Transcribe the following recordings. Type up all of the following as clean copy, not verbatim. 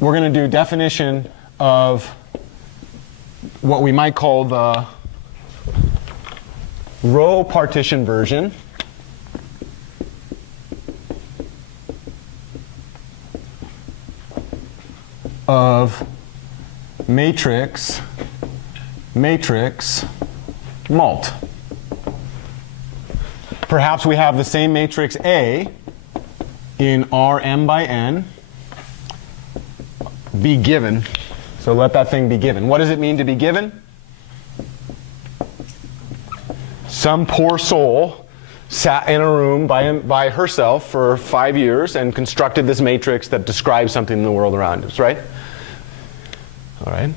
we're going to do definition of what we might call the row partition version of matrix mult. Perhaps we have the same matrix A in Rm by n be given. So let that thing be given. What does it mean to be given? Some poor soul sat in a room by herself for 5 years and constructed this matrix that describes something in the world around us, right? All right.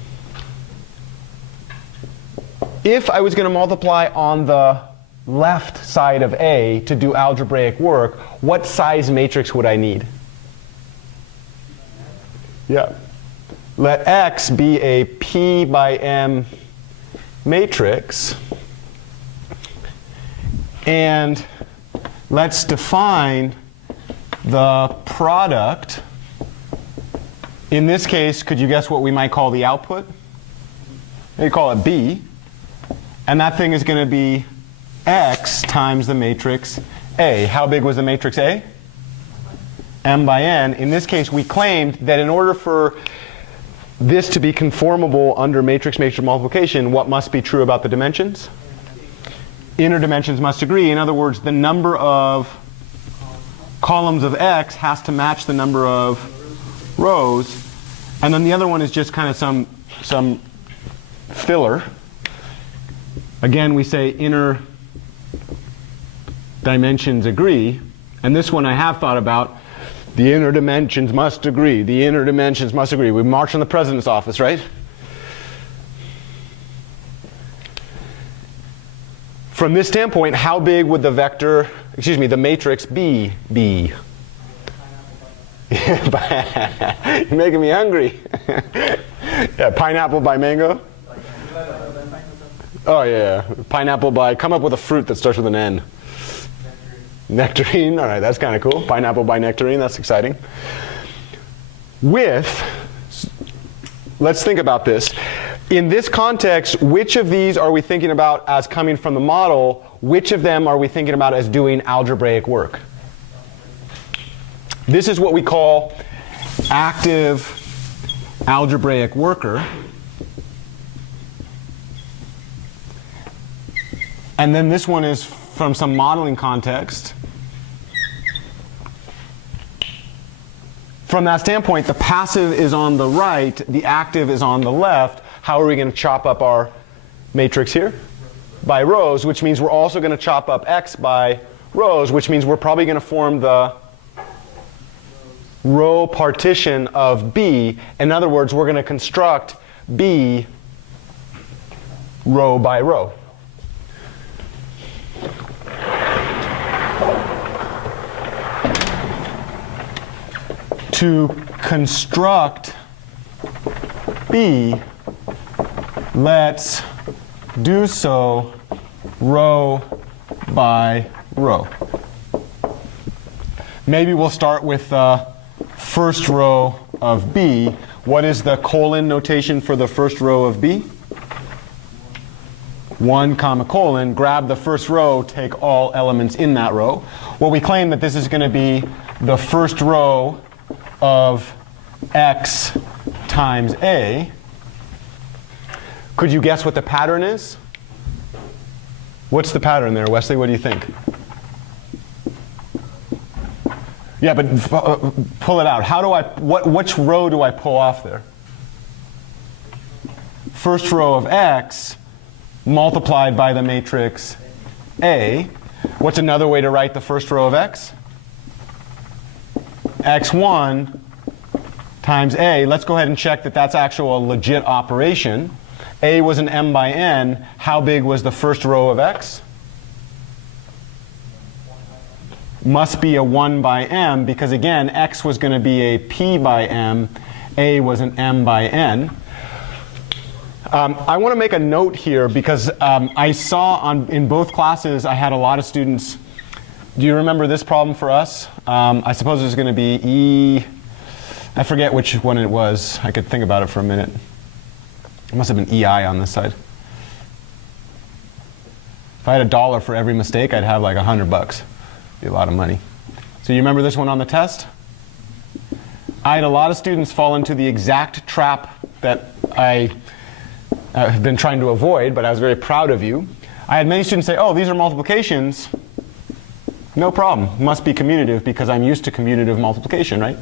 If I was going to multiply on the left side of A to do algebraic work, what size matrix would I need? Yeah. Let X be a P by M matrix. And let's define the product. In this case, could you guess what we might call the output? We call it B. And that thing is going to be X times the matrix A. How big was the matrix A? M by N. In this case, we claimed that in order for this to be conformable under matrix-matrix multiplication, what must be true about the dimensions? Inner dimensions must agree. In other words, the number of columns of X has to match the number of rows. And then the other one is just kind of some filler. Again, we say inner dimensions agree. And this one I have thought about. The inner dimensions must agree. The inner dimensions must agree. We march on the president's office, right? From this standpoint, how big would the vector, excuse me, the matrix B be? You're making me hungry. Yeah, pineapple by mango? Oh yeah, pineapple by, come up with a fruit that starts with an N. Nectarine, all right, that's kind of cool. Pineapple by nectarine, that's exciting. Let's think about this. In this context, which of these are we thinking about as coming from the model? Which of them are we thinking about as doing algebraic work? This is what we call active algebraic worker. And then this one is from some modeling context. From that standpoint, the passive is on the right, the active is on the left. How are we going to chop up our matrix here? By rows, which means we're also going to chop up X by rows, which means we're probably going to form the row partition of B. In other words, we're going to construct B row by row. To construct B, let's do so row by row. Maybe we'll start with the first row of B. What is the colon notation for the first row of B? 1 comma colon. Grab the first row, take all elements in that row. Well, we claim that this is going to be the first row of X times A. Could you guess what the pattern is? What's the pattern there, Wesley? What do you think? Yeah, but pull it out. How do I, which row do I pull off there? First row of X multiplied by the matrix A. What's another way to write the first row of X? X1 times A. Let's go ahead and check that that's actual legit operation. A was an M by N. How big was the first row of X? Must be a 1 by M, because again, X was going to be a P by M. A was an M by N. I want to make a note here because I saw in both classes I had a lot of students. Do you remember this problem for us? I suppose it's going to be E. I forget which one it was. I could think about it for a minute. It must have been EI on this side. If I had $1 for every mistake, I'd have like $100. Be a lot of money. So you remember this one on the test? I had a lot of students fall into the exact trap that I have been trying to avoid, but I was very proud of you. I had many students say, oh, these are multiplications. No problem. Must be commutative because I'm used to commutative multiplication, right?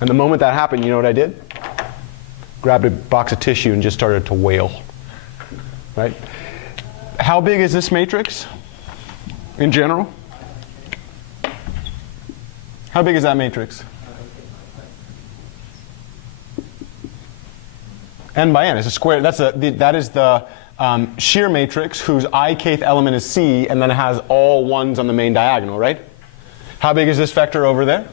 And the moment that happened, you know what I did? Grabbed a box of tissue and just started to wail. Right? How big is this matrix in general? How big is that matrix? N by n. It's a square. That is the shear matrix whose i-kth element is C, and then it has all ones on the main diagonal, right? How big is this vector over there?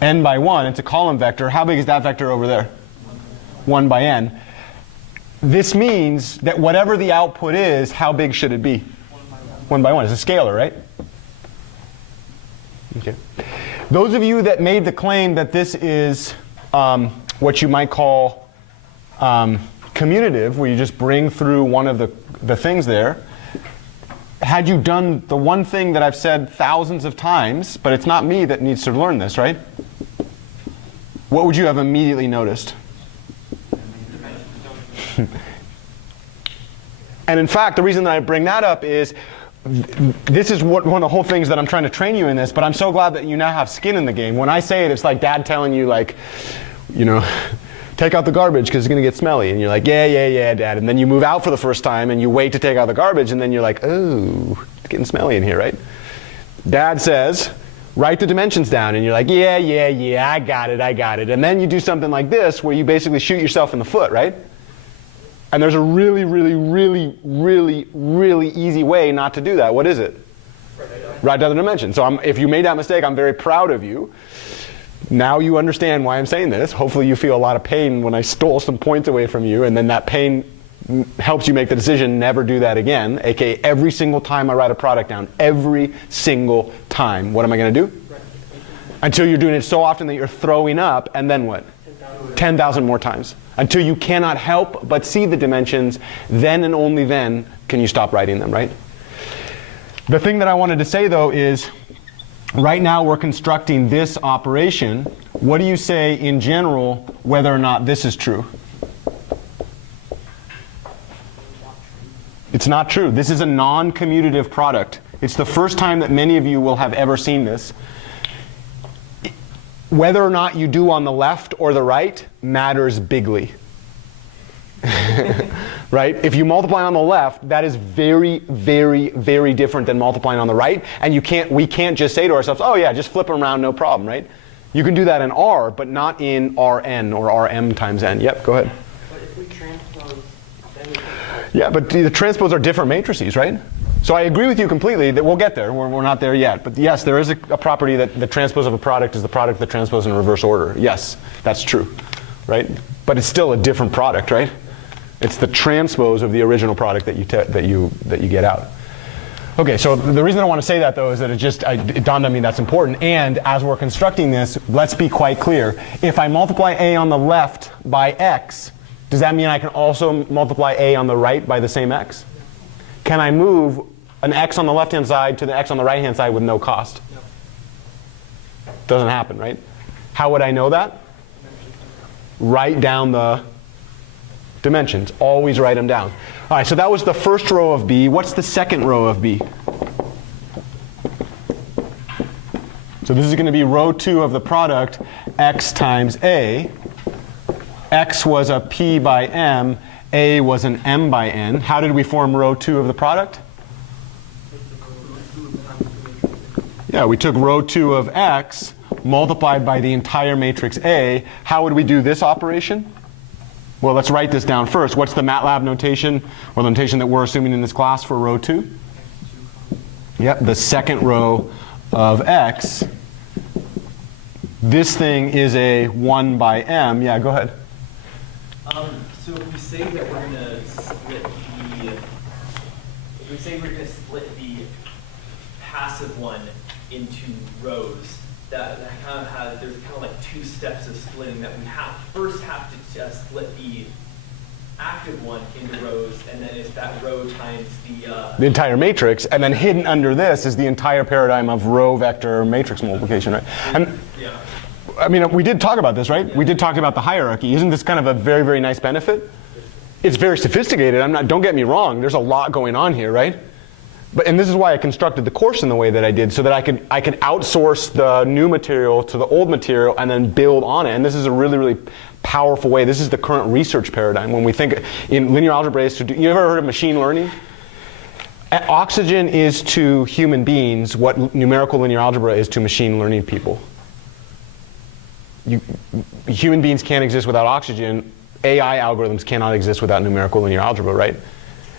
N by 1. It's a column vector. How big is that vector over there? 1 by n. This means that whatever the output is, how big should it be? 1 by 1. It's a scalar, right? Okay. Those of you that made the claim that this is what you might call commutative, where you just bring through one of the things there, had you done the one thing that I've said thousands of times, but it's not me that needs to learn this, right? What would you have immediately noticed? And in fact, the reason that I bring that up is this is one of the whole things that I'm trying to train you in this, but I'm so glad that you now have skin in the game. When I say it, it's like Dad telling you, like, you know, take out the garbage because it's going to get smelly. And you're like, yeah, Dad. And then you move out for the first time and you wait to take out the garbage, and then you're like, oh, it's getting smelly in here, right? Dad says, write the dimensions down. And you're like, yeah, I got it. And then you do something like this where you basically shoot yourself in the foot, right? And there's a really easy way not to do that. What is it? Write down the dimension. So if you made that mistake, I'm very proud of you. Now you understand why I'm saying this. Hopefully you feel a lot of pain when I stole some points away from you, and then that pain helps you make the decision never do that again, aka every single time I write a product down, every single time, what am I going to do? Until you're doing it so often that you're throwing up, and then what? 10,000 more times. Until you cannot help but see the dimensions, then and only then can you stop writing them, right? The thing that I wanted to say, though, is right now we're constructing this operation. What do you say in general whether or not this is true? It's not true. This is a non-commutative product. It's the first time that many of you will have ever seen this. Whether or not you do on the left or the right matters bigly. Right? If you multiply on the left, that is very different than multiplying on the right. And we can't just say to ourselves, oh yeah, just flip them around, no problem, right? You can do that in R, but not in Rn or Rm times n. Yep, go ahead. But if we transpose, then we can... Yeah, but the transpose are different matrices, right? So I agree with you completely that we'll get there. We're not there yet. But yes, there is a property that the transpose of a product is the product of the transpose in reverse order. Yes, that's true, right? But it's still a different product, right? It's the transpose of the original product that you get out. Okay, so the reason I want to say that, though, is that it dawned on me that's important. And as we're constructing this, let's be quite clear. If I multiply a on the left by x, does that mean I can also multiply a on the right by the same x? Can I move an x on the left-hand side to the x on the right-hand side with no cost? No. Doesn't happen, right? How would I know that? Write down the dimensions. Always write them down. All right, so that was the first row of B. What's the second row of B? So this is going to be row 2 of the product, x times a. X was a p by m. A was an m by n. How did we form row 2 of the product? Yeah, we took row 2 of x multiplied by the entire matrix A. How would we do this operation? Well, let's write this down first. What's the MATLAB notation, or the notation that we're assuming in this class for row 2? Yep, the second row of x. This thing is a 1 by m. Yeah, go ahead. So if we say that we're going to split the passive one into rows, that kind of has, there's kind of like two steps of splitting that we first have to just split the active one into rows, and then it's that row times the entire matrix, and then hidden under this is the entire paradigm of row vector matrix multiplication, right? And yeah. I mean, we did talk about this, right? We did talk about the hierarchy. Isn't this kind of a very, very nice benefit? It's very sophisticated. Don't get me wrong. There's a lot going on here, right? And this is why I constructed the course in the way that I did, so that I could outsource the new material to the old material and then build on it. And this is a really, really powerful way. This is the current research paradigm. When we think in linear algebra is to do, you ever heard of machine learning? Oxygen is to human beings what numerical linear algebra is to machine learning people. Human beings can't exist without oxygen. AI algorithms cannot exist without numerical linear algebra, right?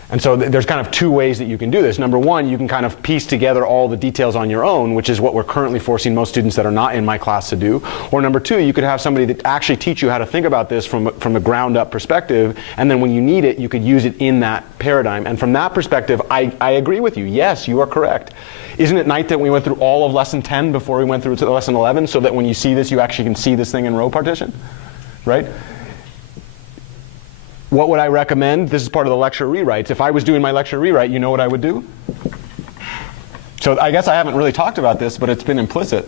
And so there's kind of two ways that you can do this. Number one, you can kind of piece together all the details on your own, which is what we're currently forcing most students that are not in my class to do. Or number two, you could have somebody that actually teach you how to think about this from a ground up perspective, and then when you need it, you could use it in that paradigm. And from that perspective, I agree with you. Yes, you are correct. Isn't it nice that we went through all of lesson 10 before we went through to lesson 11, so that when you see this, you actually can see this thing in row partition, right? What would I recommend? This is part of the lecture rewrites. If I was doing my lecture rewrite, you know what I would do? So I guess I haven't really talked about this, but it's been implicit.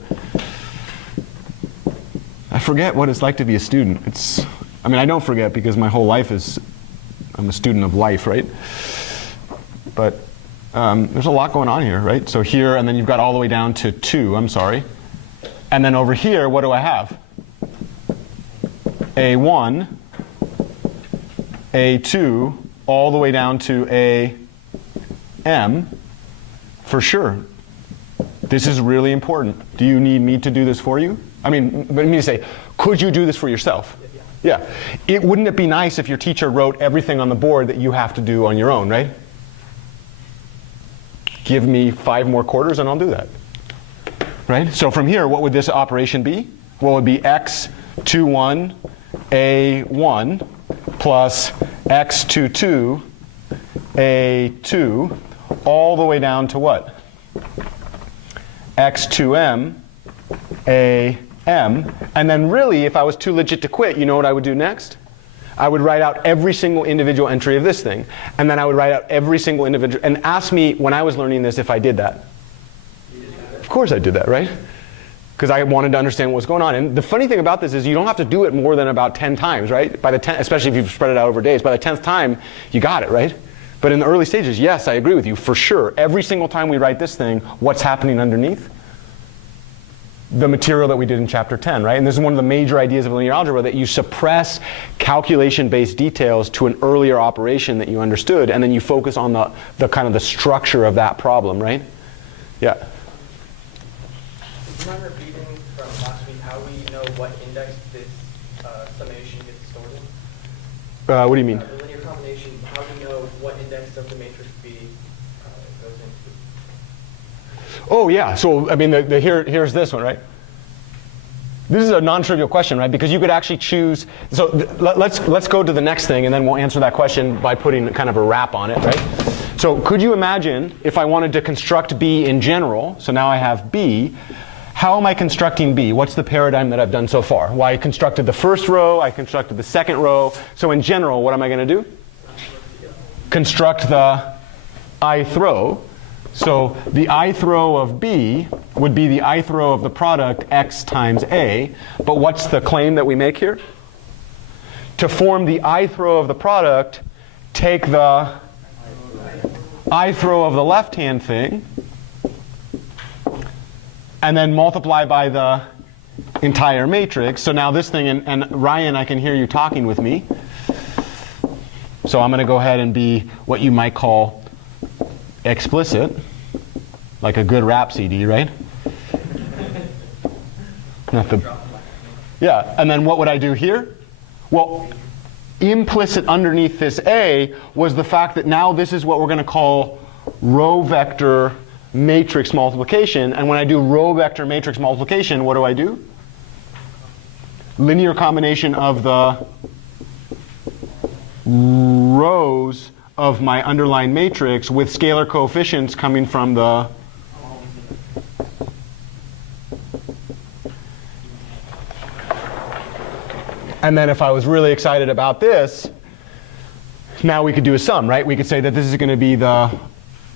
I forget what it's like to be a student. I mean, I don't forget because my whole life I'm a student of life, right? But there's a lot going on here, right? So here, and then you've got all the way down to 2, I'm sorry. And then over here, what do I have? A1, A2, all the way down to AM, for sure. This is really important. Do you need me to do this for you? I mean, let me say, could you do this for yourself? Yeah. Wouldn't it be nice if your teacher wrote everything on the board that you have to do on your own, right? Give me 5 more quarters and I'll do that. Right? So from here, what would this operation be? Well, it would be x21 A1 plus x22 A2 all the way down to what? x2m AM. And then really, if I was too legit to quit, you know what I would do next? I would write out every single individual entry of this thing. And then I would write out every single individual, and ask me when I was learning this if I did that. Of course I did that, right? Because I wanted to understand what was going on. And the funny thing about this is you don't have to do it more than about 10 times, right? By the 10, especially if you've spread it out over days. By the 10th time, you got it, right? But in the early stages, yes, I agree with you, for sure. Every single time we write this thing, what's happening underneath? The material that we did in chapter 10, right? And this is one of the major ideas of linear algebra, that you suppress calculation-based details to an earlier operation that you understood, and then you focus on the kind of the structure of that problem, right? Yeah. Do you mind repeating from last week how we know what index this summation gets stored in? What do you mean? The linear combination, how do we know what index of the matrix B goes into? Oh yeah, so I mean, here's this one, right? This is a non-trivial question, right? Because you could actually choose. So let's go to the next thing, and then we'll answer that question by putting kind of a wrap on it, right? So could you imagine if I wanted to construct B in general? So now I have B. How am I constructing B? What's the paradigm that I've done so far? Well, I constructed the first row, I constructed the second row. So in general, what am I going to do? Construct the ith row. So the ith row of B would be the ith row of the product x times A. But what's the claim that we make here? To form the ith row of the product, take the ith row of the left-hand thing, and then multiply by the entire matrix. So now this thing, and Ryan, I can hear you talking with me. So I'm going to go ahead and be what you might call explicit, like a good rap CD, right? Yeah, and then what would I do here? Well, implicit underneath this A was the fact that now this is what we're going to call row vector matrix multiplication. And when I do row vector matrix multiplication, what do? Linear combination of the rows of my underlying matrix with scalar coefficients coming from the And then if I was really excited about this, now we could do a sum, right? We could say that this is going to be the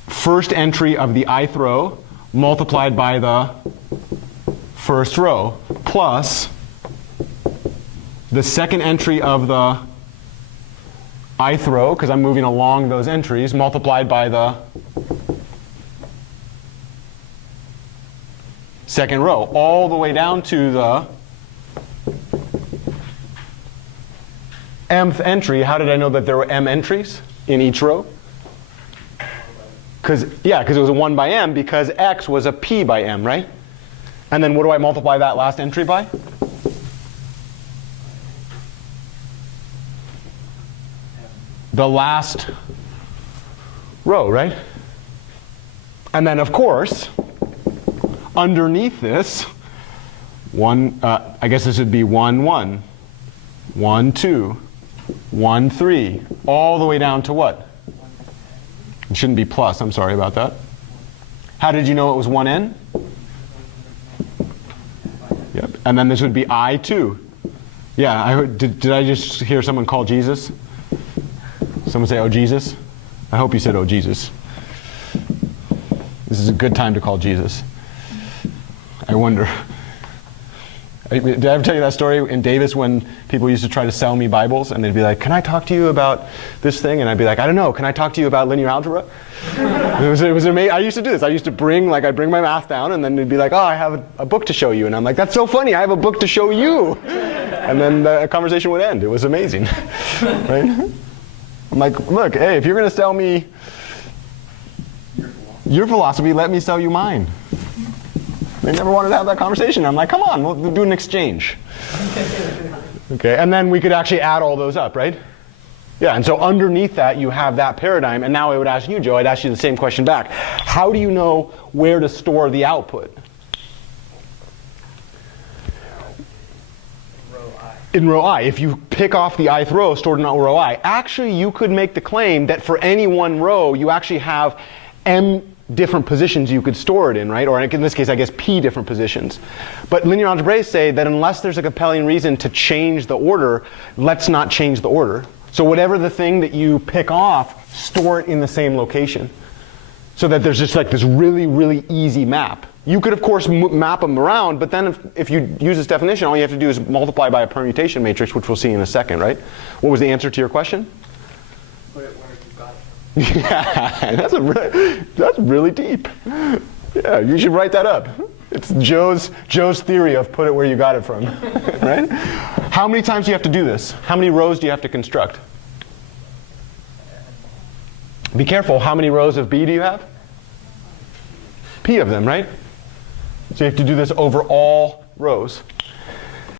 first entry of the ith row multiplied by the first row plus the second entry of the ith row, because I'm moving along those entries, multiplied by the second row, all the way down to the mth entry. How did I know that there were m entries in each row? Because it was a 1 by m, because x was a p by m, right? And then what do I multiply that last entry by? The last row, right? And then, of course, underneath this, I guess this would be 1, 1, 1, 2, 1, 3, all the way down to what? It shouldn't be plus, I'm sorry about that. How did you know it was 1n? Yep. And then this would be I2. Yeah, I heard, did I just hear someone call Jesus? Someone say, oh, Jesus? I hope you said, oh, Jesus. This is a good time to call Jesus. I wonder. Did I ever tell you that story in Davis when people used to try to sell me Bibles and they'd be like, can I talk to you about this thing? And I'd be like, I don't know, can I talk to you about linear algebra? It was amazing. I used to do this. I used to I'd bring my math down and then they'd be like, oh, I have a book to show you. And I'm like, that's so funny, I have a book to show you. And then the conversation would end. It was amazing. Right? I'm like, look, hey, if you're going to sell me your philosophy, let me sell you mine. They never wanted to have that conversation. I'm like, come on, we'll do an exchange. Okay, and then we could actually add all those up, right? Yeah, and so underneath that, you have that paradigm. And now I would ask you, Joe, I'd ask you the same question back. How do you know where to store the output? In row I. If you pick off the ith row stored in row I, actually you could make the claim that for any one row, you actually have m different positions you could store it in, right? Or in this case, I guess p different positions. But linear algebraists say that unless there's a compelling reason to change the order, let's not change the order. So whatever the thing that you pick off, store it in the same location. So that there's just like this really, really easy map. You could, of course, map them around, but then if you use this definition, all you have to do is multiply by a permutation matrix, which we'll see in a second, right? What was the answer to your question? Put it where you got it from. Yeah, that's really deep. Yeah, you should write that up. It's Joe's theory of put it where you got it from, right? How many times do you have to do this? How many rows do you have to construct? Be careful, how many rows of B do you have? P of them, right? So you have to do this over all rows.